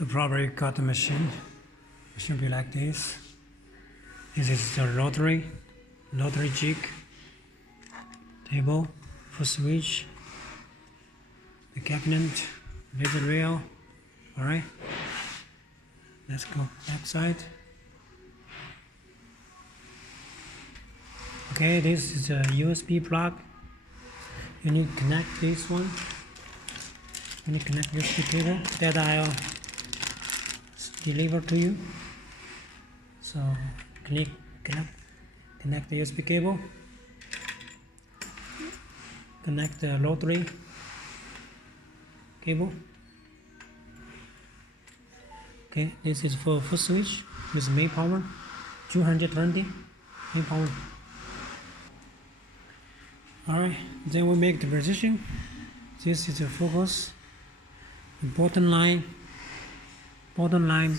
So probably got the machine. It should be like this. This is the rotary jig, table, foot switch, the cabinet, laser rail. Alright, let's go back side. Okay, this is a USB plug. You need to connect this one. You need to connect USB cable that I'll deliver to you. So connect the USB cable. Connect the rotary cable. Okay, this is for foot switch with main power, 220 main power. Alright, then we make the position. This is the focus. The bottom line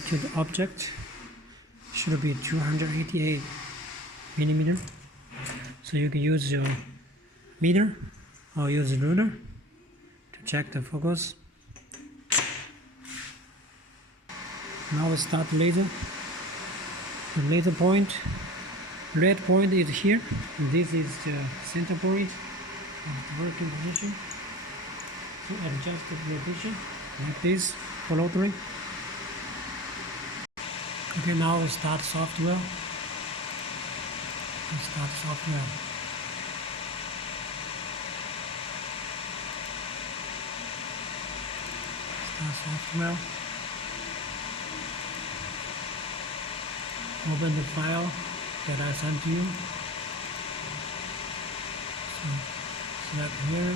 to the object should be 288 millimeter. So you can use your meter or use a ruler to check the focus. Now we start the laser. The laser point, red point is here. This is the center point of the working position. To adjust the position like this for rotary. Okay, now we start software. Start software. Open the file that I sent to you. So select here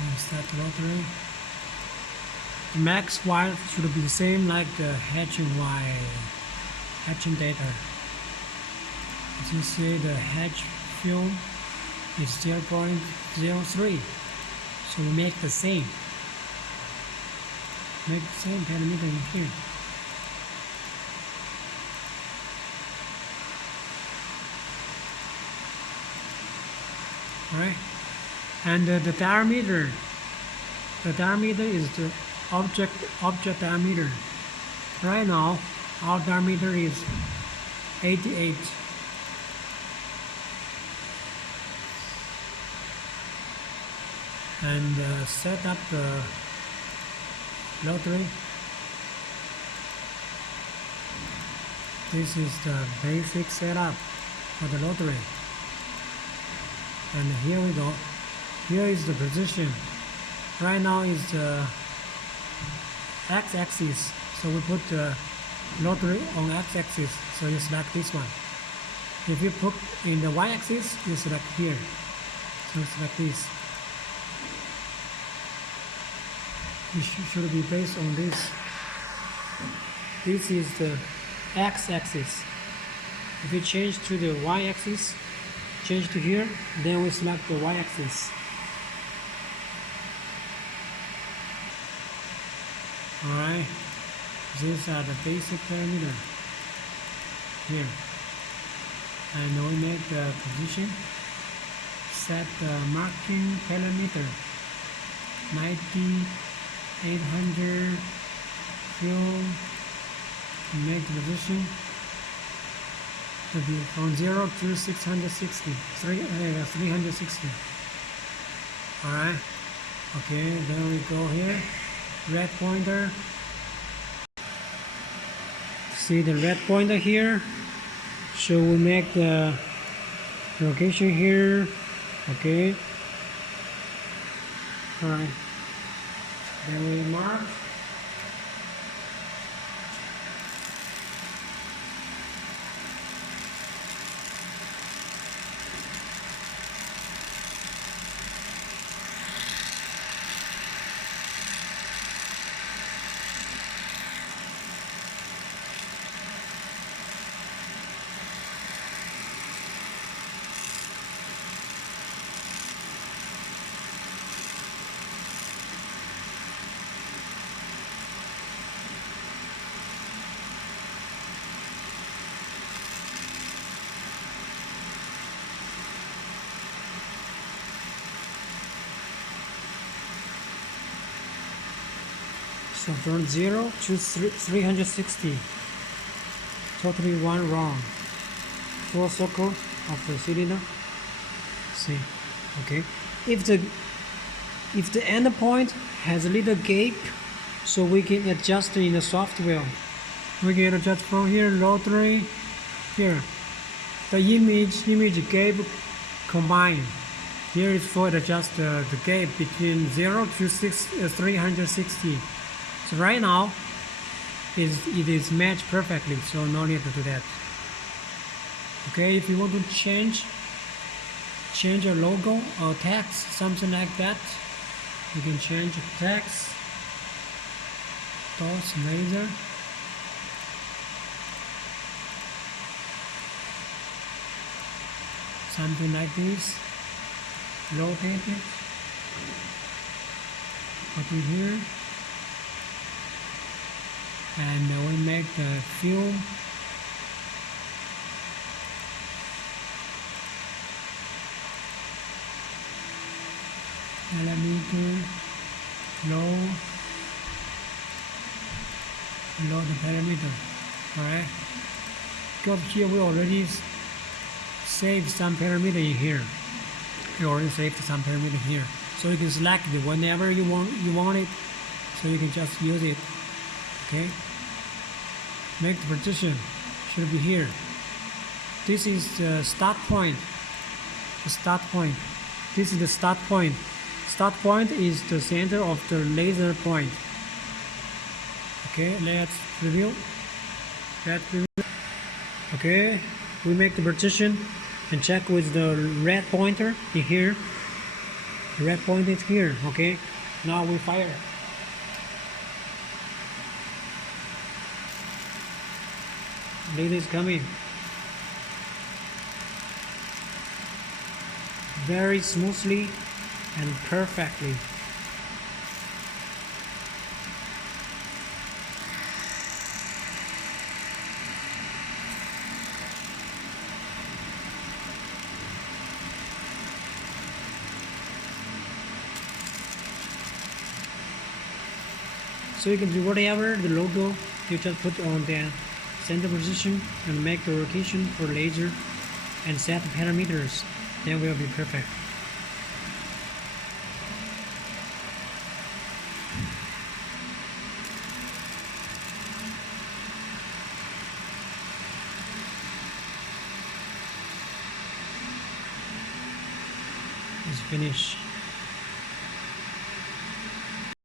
and start the rotary. The max wire should be the same like the hatching data. As you see, the hatch field is 0.03. So we make the same. Make the same parameter in here. Alright, and the diameter is the object diameter. Right now, our diameter is 88. And set up the rotary. This is the basic setup for the rotary. And here we go. Here is the position. Right now is the x-axis. So we put the rotary on x-axis. So you select this one. If you put in the y-axis, you select here. So select this. It should be based on this. This is the x-axis. If you change to the y-axis, change to here, then we select the y-axis. Alright, these are the basic parameter here. And we make the position, set the marking parameter 9800 field, make the position to be from 0 to 360. Alright, okay, then we go here, red pointer. See the red pointer here? So we make the location here, okay. Alright, then we mark. So from 0 to 360, totally one wrong. Full circle of the cylinder. See, okay. If the end point has a little gap, so we can adjust in the software. We can adjust from here, rotary, here. The image gap combined. Here is for adjust the gap between 0 to 360. So right now, it is matched perfectly, so no need to do that. Okay, if you want to change a logo or text, something like that, you can change text, dots, laser. Something like this. Rotate it. Put it here. And we make the film. Parameter, low the parameter. Alright. Because here we already saved some parameter in here. We already saved some parameter here. So you can select it whenever you want it. So you can just use it. Okay. Make the position should be here. This is the start point. The start point. This is the start point. Start point is the center of the laser point. Okay, let's review. Okay, we make the position and check with the red pointer in here. The red point is here. Okay, now we fire. Laser is coming. Very smoothly and perfectly. So you can do whatever the logo, you just put on the center position and make the rotation for laser and set the parameters. Then will be perfect. It's finished.